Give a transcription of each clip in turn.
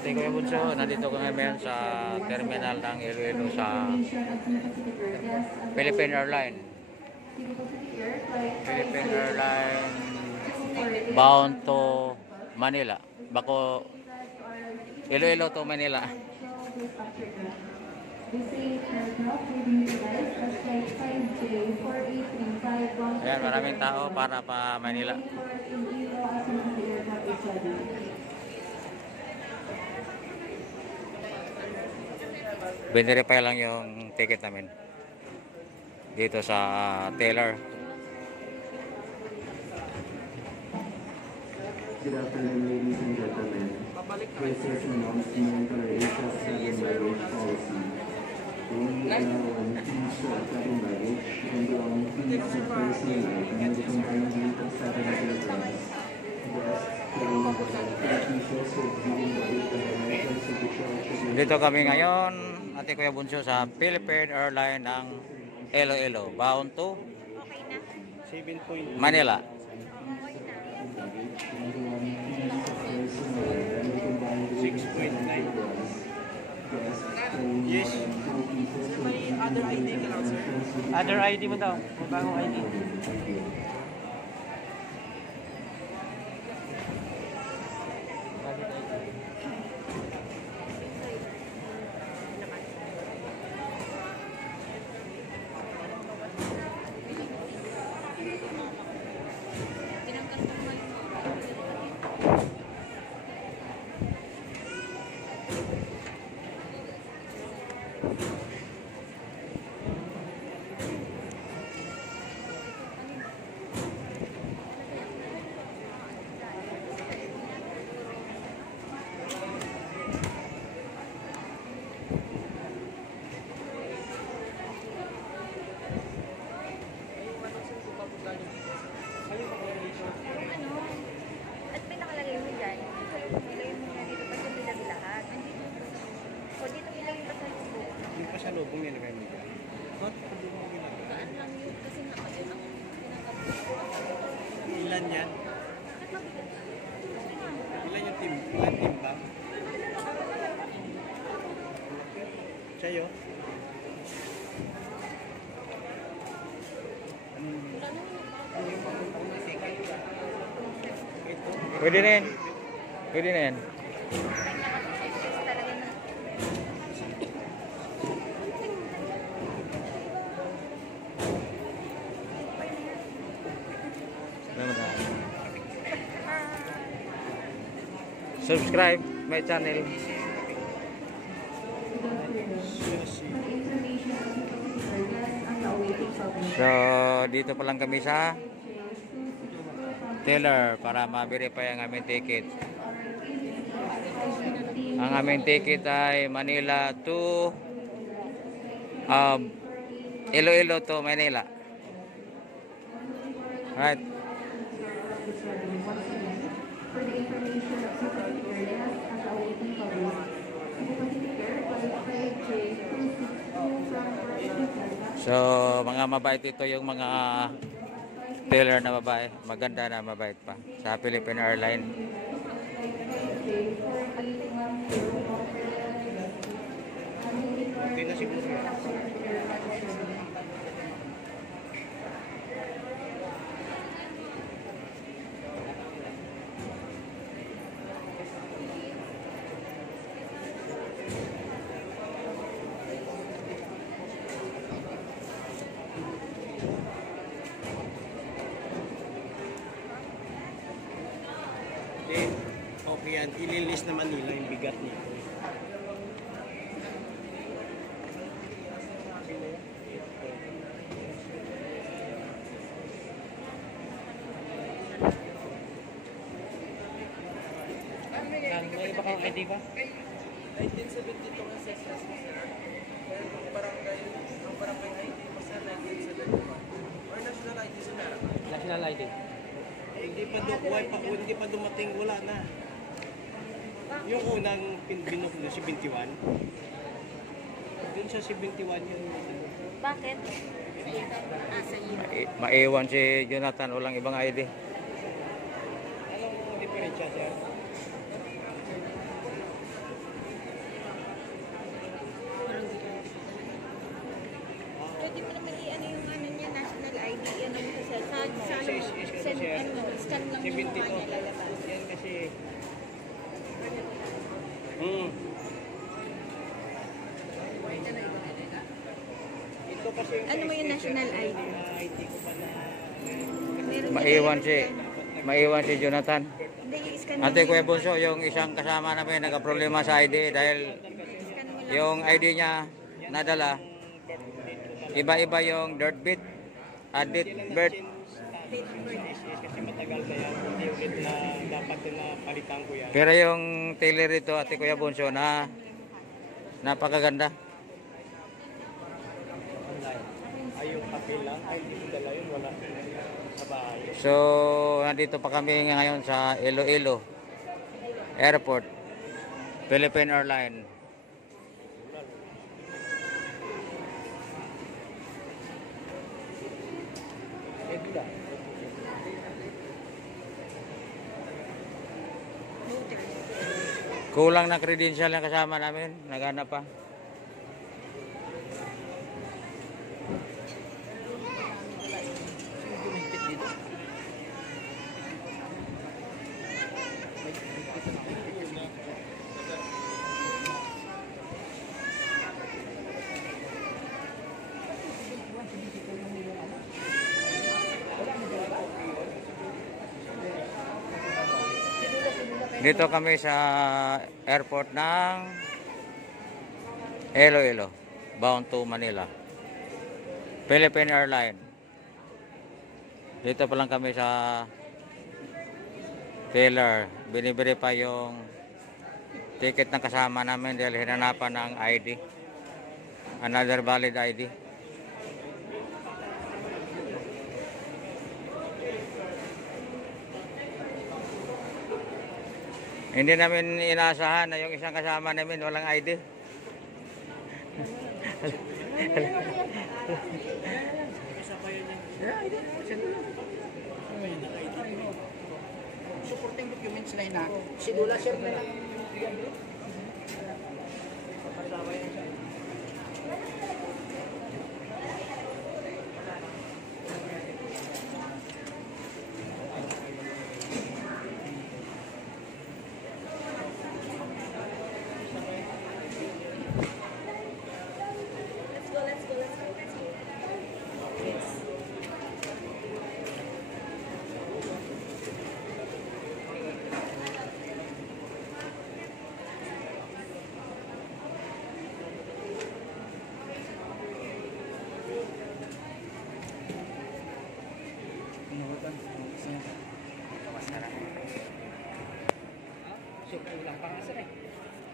Ate Kuya Bunso, nandito kami ngayon sa terminal ng Iloilo sa Philippine Airlines. Philippine Airlines bound to Manila. Bako Iloilo to Manila. Ayan, maraming tao para pa Manila. Binirepay lang yung ticket namin dito sa Taylor. Good afternoon, ladies and gentlemen. This is an announcement for Asia's cabin baggage policy. We allow one piece of cabin baggage and one piece of personal item to combine weight of 7 kilograms. Guests carrying the 3 pieces of giving the weight and dimensions of the charge. Dito kami ngayon, Ate Kuya Bunso, sa Philippine Airlines ng Iloilo, bound to Manila. Yes. May other ID ka lang, sir? Other ID mo daw. May bagong ID. At may nakalagay mo dyan. Ilagay mo na dito pa sa bilabilahan. O dito ilagay pa sa lubong. Yung pa sa lubong yan, nagay mo dyan. Ba't? Kaan lang yun kasi nga kasi ang tinatapos. Ilan yan? Bakit mabigat? Ilan yung team? Ilan team ba? Sa'yo? Pwede na yan. Pwede na yan. Talaga na. Subscribe my channel. So, dito pa lang kami sa Taylor para ma-verify ang aming ticket. Ang aming ticket ay Manila to Iloilo to Manila. Right. So, mga mabait ito yung mga Taylor na babae. Maganda na mabait pa sa Philippine Airlines. Hindi na siguro. Okay yan, ililis naman nila yung bigat nito. May iba kang ID ba? 1972 ang SSS mo, sir. Pero ang barangay ID mo, sir, 1971. Or national ID, sir? National ID. Hindi pa dumating, wala na. Yung unang binok nyo, si 21. Doon sa 71 yun. Bakit? Maiwan si Jonathan, walang ibang ID. Anong diferensya, sir? 72. Yan kasi... Ito kasi yung Ano mo yung national ID? ID ko pa na... Meron Maiwan si Jonathan. Hindi, i-scan mo. Ate Kuya Bunso, yung isang kasama namin nagka-problema sa ID dahil I-scan mo lang. yung ID niya nadala, iba-iba yung dirt bit, date birth. Kasi matagal na yan. Hindi ulit na dapat na palitan ko yan. Pero yung tailor rito, Ate Kuya Bunso, na napakaganda. Ay, yung papel lang. Ay, hindi ko dala yun. Wala sa bahay. So, nandito pa kami ngayon sa Iloilo Airport, Philippine Airlines. Edla. Kulang na credential yung kasama namin, naghanap pa. Dito kami sa airport ng Iloilo, bound to Manila, Philippine Airlines. Dito pa lang kami sa Taylor. Binibili pa yung ticket ng kasama namin dahil hinanapan ng ID, another valid ID. Hindi namin inaasahan na yung isang kasama namin walang ID. Supporting documents na ina. Sidula sir na lang.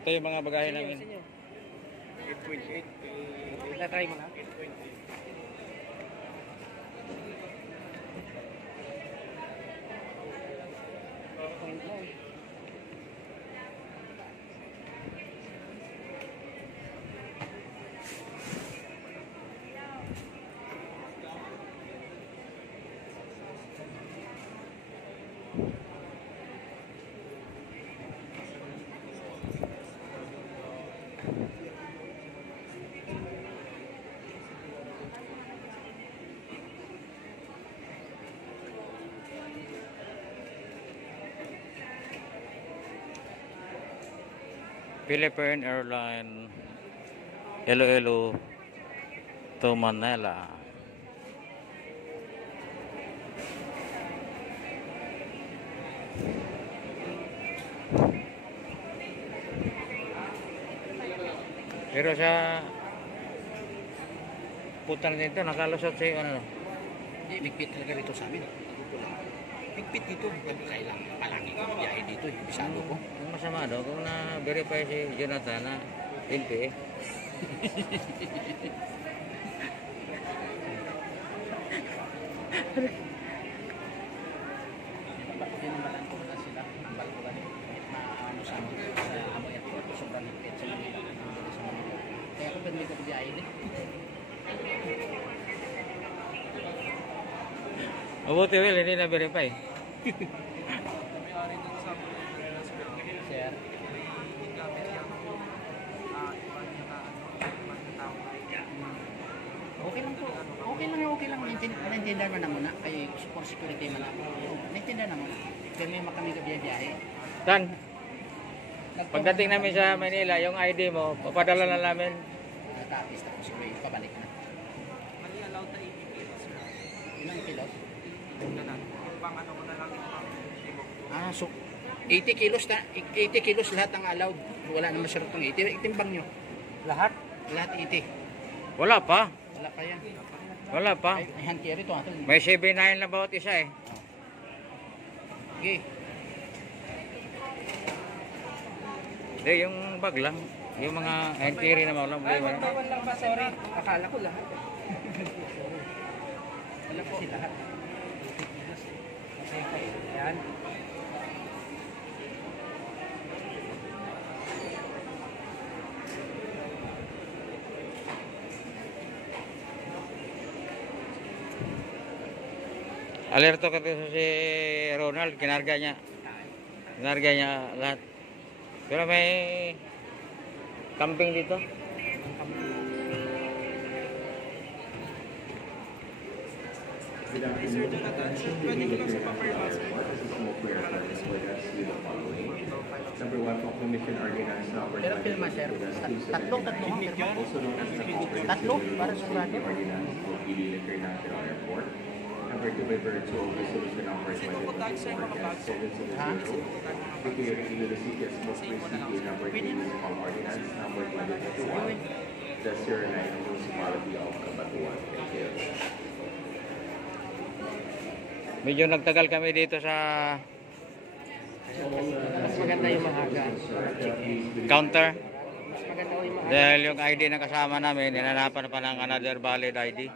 Ito yung mga bagahe namin. 8.8. Itatry mo na. 8.8. Philippine Airlines, Iloilo to Manila. Pero sa putang nito nakalusot sa ano. Hindi, bigpit talaga rito sa amin. Bigpit dito. Kailangan palagi ko biyahe dito. Bisado ko. Ang masama daw kung na-verify si Jonathan na NPA. Pinambalan ko na sila. Ang bal ko ganit. Maano sa amin. Sa amoy at ito. Sobrang higpit sa Manila. Kaya ko pwede ko biyahe din. Mabuti Will, hindi na-verify. Sir. Okay lang po. Okay Okay lang, okay lang. Naintindihan mo na muna. Kay support security man ako. Naintindihan na muna. Kaya may makami ka biyahe. Tan, pagdating namin sa Manila, yung ID mo, papadala na namin. Tapos sabay, pabalik na. Mali allowed na 80 kilos, sir. Ilang kilos? Ganun. Yung pang ano ko na lang yung pang tibok ko. So 80 kilos na, 80 kilos lahat ang allowed. Wala naman siya itong 80. Itimbang nyo. Lahat? Lahat 80. Wala pa. Wala pa yan. Wala pa. Ay, hand carry ito. May 79 na bawat isa eh. Okay. Hindi, yung bag lang. Yung mga hand carry na walang Ay, problema. 1 by 1 lang ba? Sorry. Akala ko lahat. Wala kasi lahat. Yan. Alerto kasi si Ronald, kinarga niya. Kinarga niya lahat. Pero may camping dito. Good afternoon. Attention, Pwede ko lang sa Airport. paperback. This is Smoke Reference with us with the following. Number 1 po, Commission Ordinance Number Pero pilma, sir. 22. Tatlong ang pirma. Also known as the Tatlo? Para Comprehensive sigurado. Ordinance of Gili International Airport. Number 2 by virtue of Resolution Number Sinukutan sa mga bags. 22-770, declaring Iloilo City as Smoke Free City. Number 3 Municipal Ordinance Number 2021, the 09 Municipality of Cabanatuan. Thank you. Medyo nagtagal kami dito sa Mas maganda yung maaga. counter. Mas maganda yung maaga. Dahil yung ID na kasama namin, ninanapan pa ng another valid ID.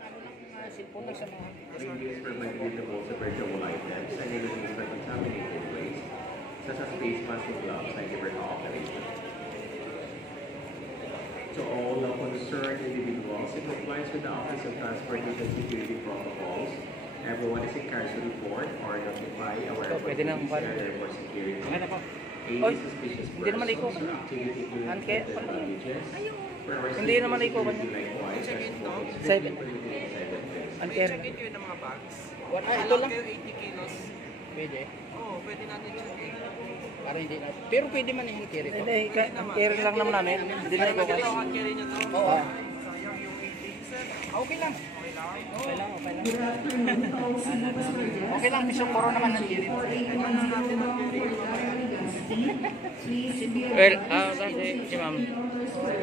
Cellphone lang sa mga. Release from unreadable to virtual items and release from contaminated waste, such as face masks and gloves. Thank you for cooperation. To all concerned individuals in compliance with the Office of Transportation Security Protocols, everyone is encouraged to report or notify our pwede na ang police and airport security. Oy, Any suspicious hindi naman ikaw. persons, activity including Hand care? theft of baggages, Hindi naman ikaw ba niya? likewise, as well as Seven. Ang May carry. check-in kayo ng mga bags. What? Ah, ito Allowed lang. kayo 80 kilos. Pwede. Oo, pwede natin check-in. Para hindi na. Pero pwede man yung carry to. Hindi, carry lang naman namin. Hindi na ikaw. Ito, ang carry nyo to. Oo. Sayang yung 80 sir. Okay lang. Okay lang. Okay lang, okay lang. Good afternoon, Pausi Bukas Verdes. Okay lang, Bishop Moro naman ng carry. 4810 Please be Well, advised. si ma'am.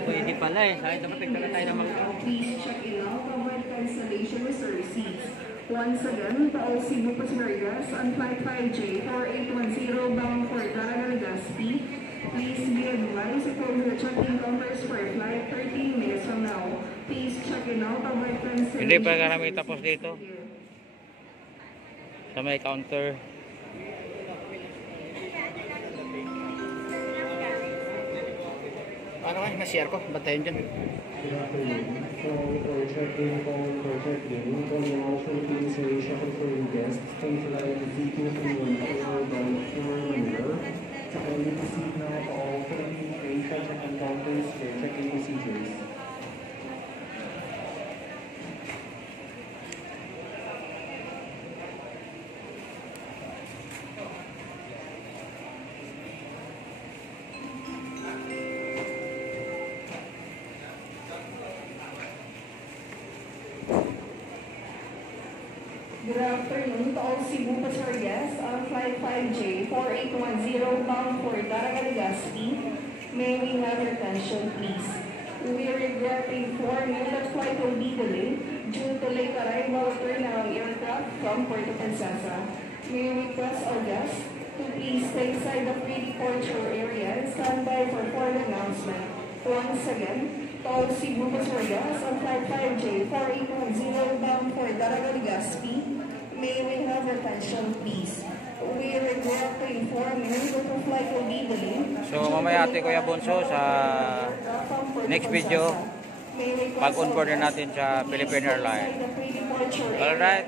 Pwede pala eh. Kahit dapat nagdala tayo ng mga. Please check in out covered cancellation reserve seats. Once again, Pausi Bukas Verdes on flight 5J 4810 bound for Daragal Gaspi. Please be advised to close the check-in counters for flight 13 minutes from now. Please check in out covered cancellation. Hindi pa kami tapos dito. Sa may counter. Ano nga, na-share ko. Ba't tayo dyan? Good afternoon. For check-in, for check-in, call your also please confirm guests, stay flight Z231 bound for Manila. Sa kanya proceed now to all communication and encounters for check-in procedures. Good afternoon to all Cebu passengers on flight 5J 4810 bound for Daragal Gaspi. May we have your attention, please? We regret to inform you that flight will be delayed due to late arrival of turnaround aircraft from Puerto Princesa. May we request all guests to please stay inside the pre-departure area and stand by for further announcement. Once again, to all Cebu passengers on flight 5J 4810 bound for Daragal Gaspi, may we have your attention, please? We regret to inform you that the flight will be delayed. So mamaya ate Kuya Bonso sa next video, pag-onboard na natin sa Philippine Airlines. Alright.